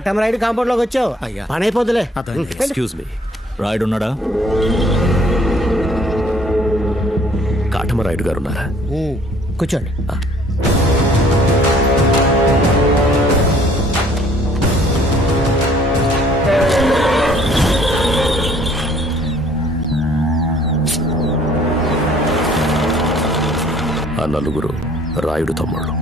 Katam ride compound లోకి వచ్చావు. పని అయిపోతులే. ఎక్స్క్యూజ్ మీ, రాయుడు ఉన్నాడా? కాటమ రాయుడు గారు ఉన్నారా? కూర్చోండి. ఆ నలుగురు రాయుడు తమ్ముళ్ళు.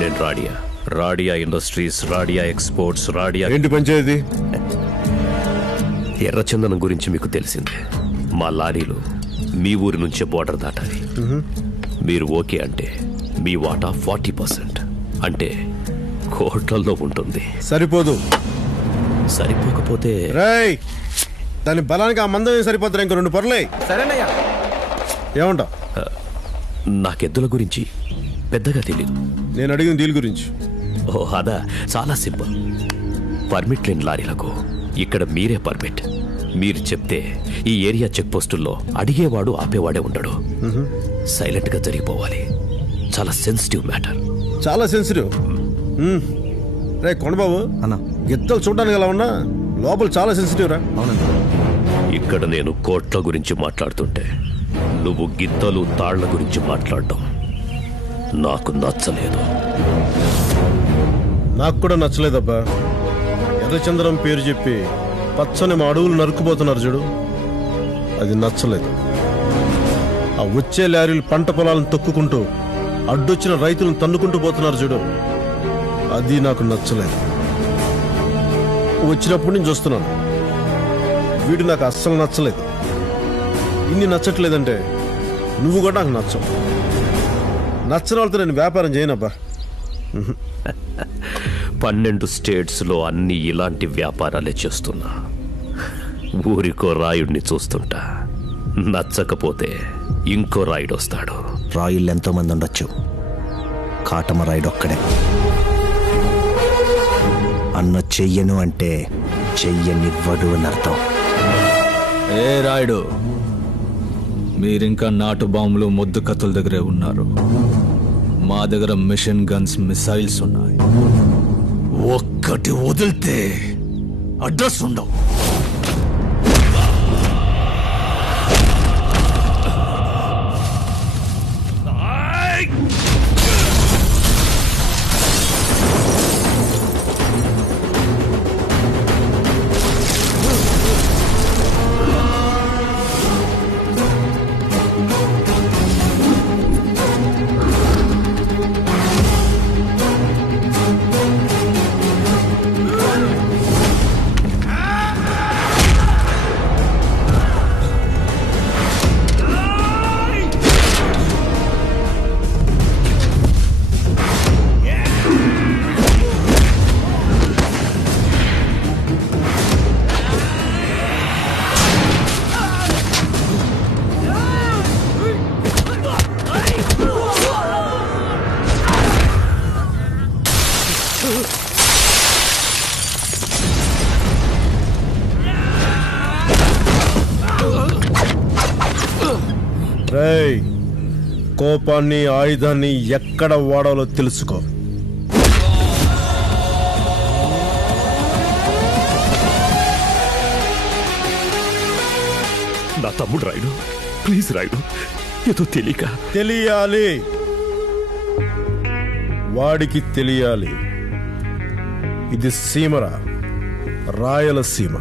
నేను రాడియా ఇండస్ట్రీస్, రాడియా ఎక్స్పోర్ట్స్, రాడియా. ఏంటి పంచాయతీ? ఎర్రచందనం గురించి మీకు తెలిసిందే. మా లారీలు మీ ఊరి నుంచే బోర్డర్ దాటాలి. మీరు ఓకే అంటే మీ వాటా 40%, అంటే కోట్లల్లో ఉంటుంది. సరిపోదు. సరిపోకపోతే రేయ్, దాని బలానికి ఆ మందం సరిపోతారు. ఇంక 2 పొరలే. సరేనయ్యా. ఏమంటావు? నాకెద్దుల గురించి పెద్దగా తెలీదు. నేను అడిగిన డీల్ గురించి. ఓ అదా, చాలా సింపుల్. పర్మిట్ లేని లారీలకు ఇక్కడ మీరే పర్మిట్. మీరు చెప్తే ఈ ఏరియా చెక్ పోస్టుల్లో అడిగేవాడు ఆపేవాడే ఉండడు. సైలెంట్ గా జరిగిపోవాలి. చాలా సెన్సిటివ్ మ్యాటర్. చాలా సెన్సిటివ్. రే కొండబాబు అన్న, గిత్తలు చూడడానికి ఎలా ఉన్నా లోపల చాలా సెన్సిటివ్ రా. ఇక్కడ నేను కోట్ల గురించి మాట్లాడుతుంటే నువ్వు గిత్తలు తాళ్ల గురించి మాట్లాడటం నాకు నచ్చలేదు. నాకు కూడా నచ్చలేదబ్బా. ఎర్రచంద్రం పేరు చెప్పి పచ్చని మా అడవులు నరుక్కుపోతున్నారు చూడు, అది నచ్చలేదు. ఆ వచ్చే లారీలు పంట పొలాలను తొక్కుకుంటూ అడ్డొచ్చిన రైతులను తన్నుకుంటూ పోతున్నారు చూడు, అది నాకు నచ్చలేదు. వచ్చినప్పటి నుంచి చూస్తున్నాను, వీడు నాకు అస్సలు నచ్చలేదు. ఇన్ని నచ్చట్లేదంటే నువ్వు కూడా నాకు నచ్చవు. నచ్చని వాళ్ళతో నేను వ్యాపారం చేయనబ్బా. 12 స్టేట్స్లో అన్ని ఇలాంటి వ్యాపారాలే చేస్తున్నా. ఊరికో రాయుడిని చూస్తుంటా. నచ్చకపోతే ఇంకో రాయుడు వస్తాడు. రాయుళ్ళు ఎంతో మంది ఉండొచ్చు, కాటమ రాయుడు ఒక్కడే. అన్న చెయ్యను అంటే చెయ్యనివ్వడు అని అర్థం. ఏ రాయుడు, మీరింకా నాటు బాంబులు మొద్దు కత్తుల దగ్గరే ఉన్నారు. మా దగ్గర మిషన్ గన్స్, మిసైల్స్ ఉన్నాయి. ఒక్కటి వదిలితే అడ్రస్ ఉండవు. రేయ్, కోపాన్ని ఆయుధాన్ని ఎక్కడ వాడాలో తెలుసుకో. నా తమ్ముడు రాయుడు, ప్లీజ్ రాయుడు, ఏదో తెలియక. తెలియాలి, వాడికి తెలియాలి. ఇది సీమరా, రాయలసీమ.